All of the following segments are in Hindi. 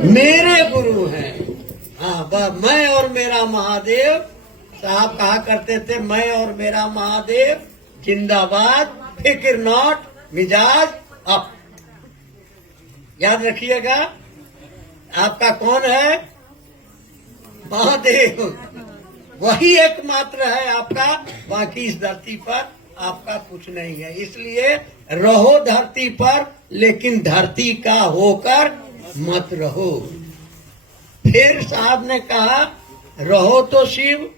मेरे गुरु हैं। हाँ, मैं और मेरा महादेव साहब कहा करते थे, मैं और मेरा महादेव जिंदाबाद, फिक्र नॉट, मिजाज अप। याद रखिएगा, आपका कौन है? महादेव। वही एकमात्र है आपका, बाकी इस धरती पर आपका कुछ नहीं है। इसलिए रहो धरती पर, लेकिन धरती का होकर मत रहो। फिर साहब ने कहा, रहो तो शिव,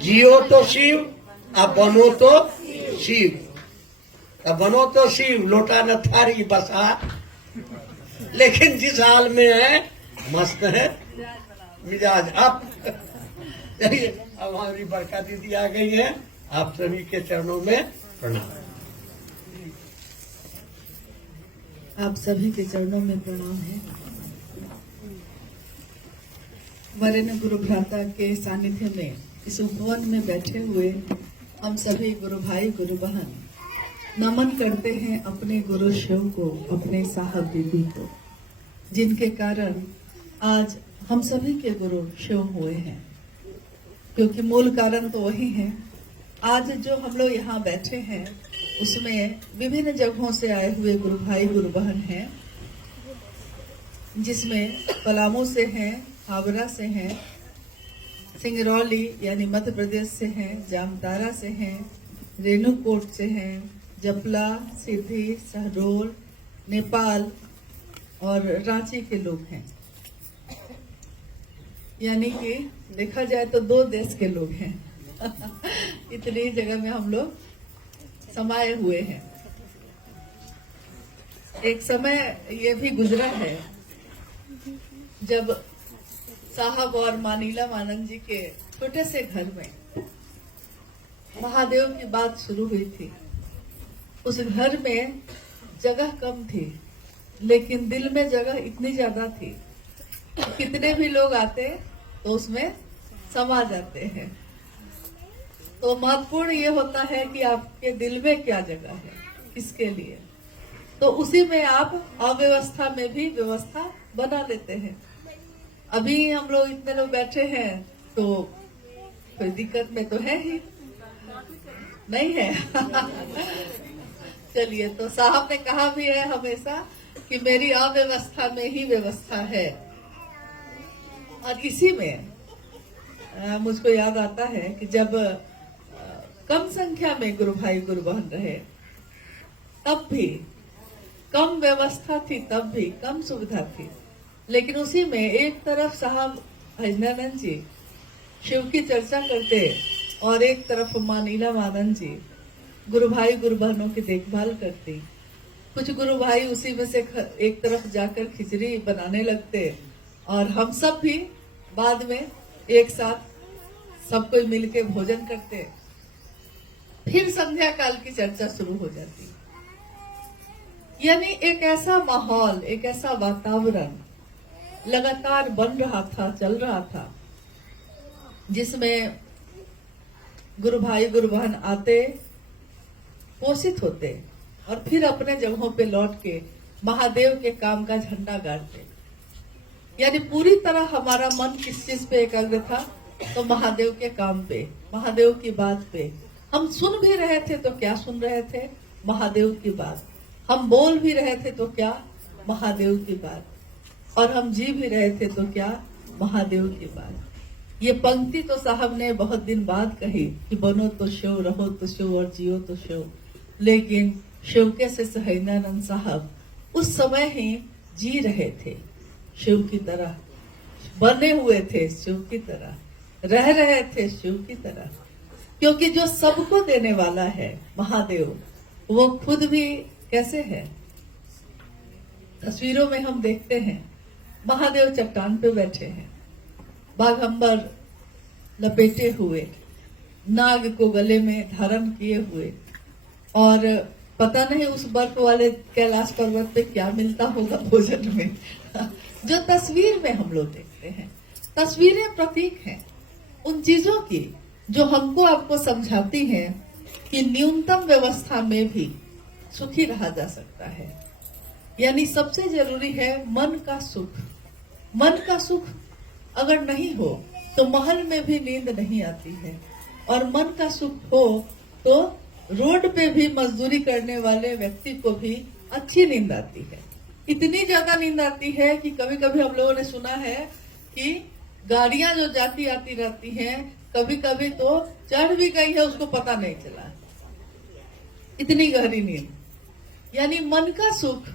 जियो तो शिव, अब बनो तो शिव। अब बनो तो शिव, लोटा न थारी बसा, लेकिन जिस हाल में है मस्त है, मिजाज अब। चलिए, अब हमारी बरका दीदी आ गई है, आप सभी के चरणों में प्रणाम। आप सभी के चरणों में प्रणाम है। वरेण्य गुरु भ्राता के सानिध्य में इस उपवन में बैठे हुए हम सभी गुरु भाई गुरु बहन नमन करते हैं अपने गुरु शिव को, अपने साहब दीदी को, जिनके कारण आज हम सभी के गुरु शिव हुए हैं। क्योंकि मूल कारण तो वही है। आज जो हम लोग यहाँ बैठे हैं उसमें विभिन्न जगहों से आए हुए गुरु भाई गुरु बहन हैं, जिसमें पलामू से हैं, हावड़ा से हैं, सिंगरौली यानी मध्य प्रदेश से हैं, जामतारा से हैं, रेणुकूट से हैं, जपला, सिद्धि, शहडोल, नेपाल और रांची के लोग हैं। यानी कि देखा जाए तो 2 देश के लोग हैं। इतनी जगह में हम लोग समाये हुए हैं। एक समय ये भी गुजरा है जब साहब और मानीला मानंद जी के छोटे से घर में महादेव की बात शुरू हुई थी। उस घर में जगह कम थी, लेकिन दिल में जगह इतनी ज्यादा थी, कितने भी लोग आते तो उसमें समा जाते हैं। तो महत्वपूर्ण ये होता है कि आपके दिल में क्या जगह है, किसके लिए। तो उसी में आप अव्यवस्था में भी व्यवस्था बना लेते हैं। अभी हम लोग इतने लोग बैठे हैं तो कोई दिक्कत में तो है ही नहीं है। चलिए, तो साहब ने कहा भी है हमेशा कि मेरी अव्यवस्था में ही व्यवस्था है। और इसी में मुझको याद आता है कि जब कम संख्या में गुरु भाई गुरु बहन रहे, तब भी कम व्यवस्था थी, तब भी कम सुविधा थी, लेकिन उसी में एक तरफ साहब भजनानंद जी शिव की चर्चा करते और एक तरफ माँ नीला मानंद जी गुरु भाई गुरु बहनों की देखभाल करती। कुछ गुरु भाई उसी में से एक तरफ जाकर खिचड़ी बनाने लगते और हम सब भी बाद में एक साथ सब कोई मिलके भोजन करते। फिर संध्या काल की चर्चा शुरू हो जाती। यानी एक ऐसा माहौल, एक ऐसा वातावरण लगातार बन रहा था, चल रहा था, जिसमें गुरु भाई गुरु बहन आते, पोषित होते और फिर अपने जगहों पे लौट के महादेव के काम का झंडा गाड़ते। यानी पूरी तरह हमारा मन किस चीज पे एकाग्र था? तो महादेव के काम पे, महादेव की बात पे। हम सुन भी रहे थे तो क्या सुन रहे थे? महादेव की बात। हम बोल भी रहे थे तो क्या? महादेव की बात। और हम जी भी रहे थे तो क्या? महादेव की बात। ये पंक्ति तो साहब ने बहुत दिन बाद कही कि बनो तो शिव, रहो तो शिव और जियो तो शिव। लेकिन शिव के से सहेंद्रानंद साहब उस समय ही जी रहे थे शिव की तरह, बने हुए थे शिव की तरह, रह रहे थे शिव की तरह। क्योंकि जो सबको देने वाला है महादेव, वो खुद भी कैसे है? तस्वीरों में हम देखते हैं महादेव चट्टान पे बैठे हैं, बाघंबर लपेटे हुए, नाग को गले में धारण किए हुए, और पता नहीं उस बर्फ वाले कैलाश पर्वत पे क्या मिलता होगा भोजन में। जो तस्वीर में हम लोग देखते हैं, तस्वीरें प्रतीक हैं उन चीजों की जो हमको आपको समझाती हैं कि न्यूनतम व्यवस्था में भी सुखी रहा जा सकता है। यानी सबसे जरूरी है मन का सुख, मन का सुख अगर नहीं हो तो महल में भी नींद नहीं आती है, और मन का सुख हो तो रोड पे भी मजदूरी करने वाले व्यक्ति को भी अच्छी नींद आती है। इतनी ज्यादा नींद आती है कि कभी कभी हम लोगों ने सुना है कि गाड़ियां जो जाती आती रहती हैं, कभी कभी तो चढ़ भी गई है, उसको पता नहीं चला। इतनी गहरी नींद। यानी मन का सुख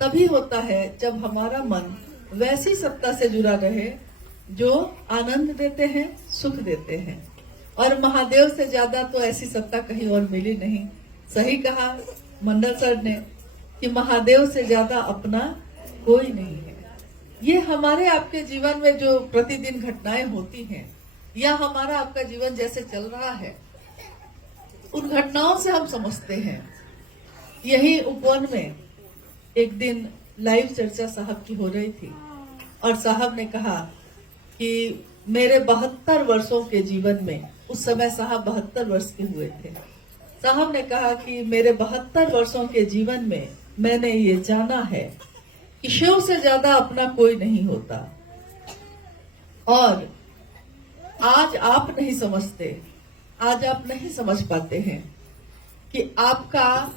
तभी होता है जब हमारा मन वैसी सत्ता से जुड़ा रहे जो आनंद देते हैं, सुख देते हैं। और महादेव से ज्यादा तो ऐसी सत्ता कहीं और मिली नहीं। सही कहा मंडल सर ने कि महादेव से ज्यादा अपना कोई नहीं है। ये हमारे आपके जीवन में जो प्रतिदिन घटनाएं होती हैं, या हमारा आपका जीवन जैसे चल रहा है, उन घटनाओं से हम समझते हैं। यही उपवन में एक दिन लाइव चर्चा साहब की हो रही थी, और साहब ने कहा कि मेरे 72 वर्षों के जीवन में, उस समय साहब 72 वर्ष के हुए थे, साहब ने कहा कि मेरे 72 वर्षों के जीवन में मैंने ये जाना है कि शिव से ज्यादा अपना कोई नहीं होता। और आज आप नहीं समझते, आज आप नहीं समझ पाते हैं कि आपका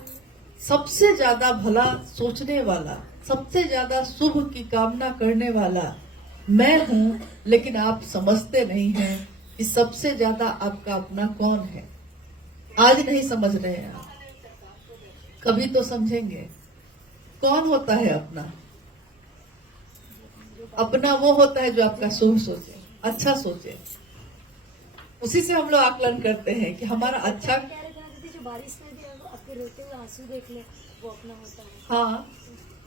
सबसे ज्यादा भला सोचने वाला, सबसे ज्यादा शुभ की कामना करने वाला मैं हूं, लेकिन आप समझते नहीं हैं कि सबसे ज्यादा आपका अपना कौन है। आज नहीं समझ रहे हैं आप, कभी तो समझेंगे। कौन होता है अपना? अपना वो होता है जो आपका शुभ सोचे, अच्छा सोचे। उसी से हम लोग आकलन करते हैं कि हमारा अच्छा। जो बारिश में भी आपके रोते हुए आंसू देख ले, वो अपना होता है। हाँ,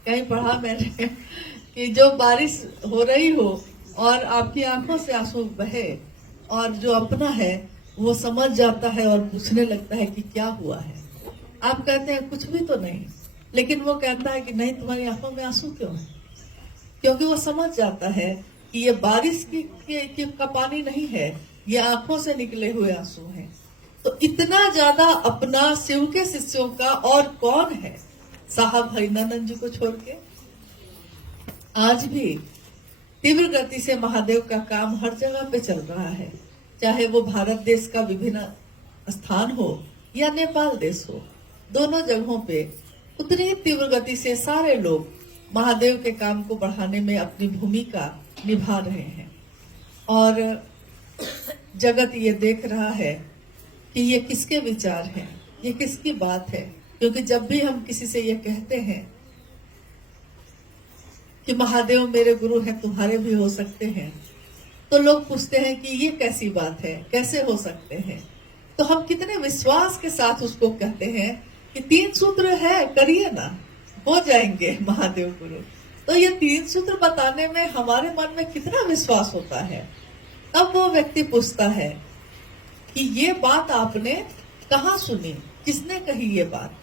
कहीं पढ़ा मैंने कि जो बारिश हो रही हो और आपकी आंखों से आंसू बहे, और जो अपना है वो समझ जाता है और पूछने लगता है कि क्या हुआ है। आप कहते हैं कुछ भी तो नहीं, लेकिन वो कहता है कि नहीं, तुम्हारी आंखों में आंसू क्यों है? क्योंकि वो समझ जाता है कि ये बारिश की का पानी नहीं है, ये आंखों से निकले हुए आंसू हैं। तो इतना ज्यादा अपना शिव के शिष्यों का और कौन है साहब हरिनानंद जी को छोड़ के। आज भी तीव्र गति से महादेव का काम हर जगह पे चल रहा है, चाहे वो भारत देश का विभिन्न स्थान हो या नेपाल देश हो। दोनों जगहों पे उतनी तीव्र गति से सारे लोग महादेव के काम को बढ़ाने में अपनी भूमिका निभा रहे हैं, और जगत ये देख रहा है कि ये किसके विचार हैं, ये किसकी बात है। क्योंकि जब भी हम किसी से ये कहते हैं कि महादेव मेरे गुरु हैं, तुम्हारे भी हो सकते हैं, तो लोग पूछते हैं कि ये कैसी बात है, कैसे हो सकते हैं। तो हम कितने विश्वास के साथ उसको कहते हैं कि 3 सूत्र है, करिए ना, हो जाएंगे महादेव गुरु। तो ये 3 सूत्र बताने में हमारे मन में कितना विश्वास होता है। तब वो व्यक्ति पूछता है कि ये बात आपने कहाँ सुनी, किसने कही ये बात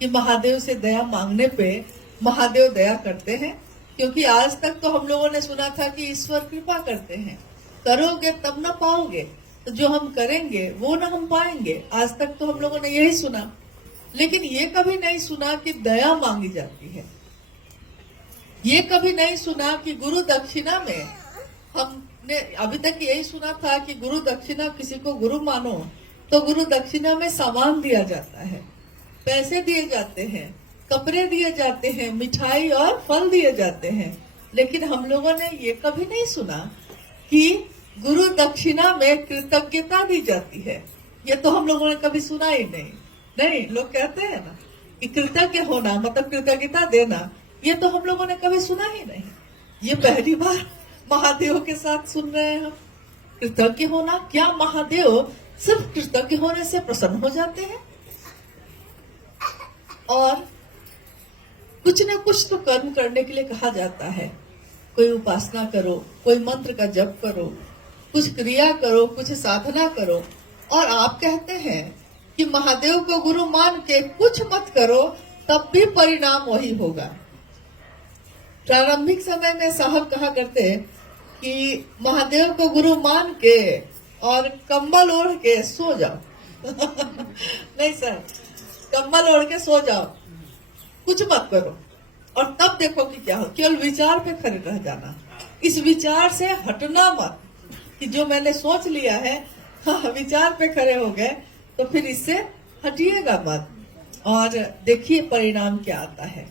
कि महादेव से दया मांगने पे महादेव दया करते हैं। क्योंकि आज तक तो हम लोगों ने सुना था कि ईश्वर कृपा करते हैं, करोगे तब ना पाओगे, तो जो हम करेंगे वो ना हम पाएंगे। आज तक तो हम लोगों ने यही सुना, लेकिन ये कभी नहीं सुना कि दया मांगी जाती है। ये कभी नहीं सुना कि गुरु दक्षिणा में, हमने अभी तक यही सुना था कि गुरु दक्षिणा, किसी को गुरु मानो तो गुरु दक्षिणा में सामान दिया जाता है, पैसे दिए जाते हैं, कपड़े दिए जाते हैं, मिठाई और फल दिए जाते हैं। लेकिन हम लोगों ने ये कभी नहीं सुना कि गुरु दक्षिणा में कृतज्ञता दी जाती है। ये तो हम लोगों ने कभी सुना ही नहीं। नहीं, लोग कहते हैं ना कि कृतज्ञ होना मतलब कृतज्ञता देना, ये तो हम लोगों ने कभी सुना ही नहीं। ये पहली बार महादेव के साथ सुन रहे हैं हम। कृतज्ञ होना, क्या महादेव सिर्फ कृतज्ञ होने से प्रसन्न हो जाते हैं? और कुछ न कुछ तो कर्म करने के लिए कहा जाता है। कोई उपासना करो, कोई मंत्र का जप करो, कुछ क्रिया करो, कुछ साधना करो। और आप कहते हैं कि महादेव को गुरु मान के कुछ मत करो, तब भी परिणाम वही होगा। प्रारंभिक समय में साहब कहा करते कि महादेव को गुरु मान के और कंबल ओढ़ के सो जाओ। नहीं सर, कंबल ओढ़ के सो जाओ, कुछ मत करो और तब देखो कि क्या हो, केवल विचार पे खड़े रह जाना, इस विचार से हटना मत कि जो मैंने सोच लिया है, हाँ, विचार पे खड़े हो गए तो फिर इससे हटिएगा मत और देखिए परिणाम क्या आता है।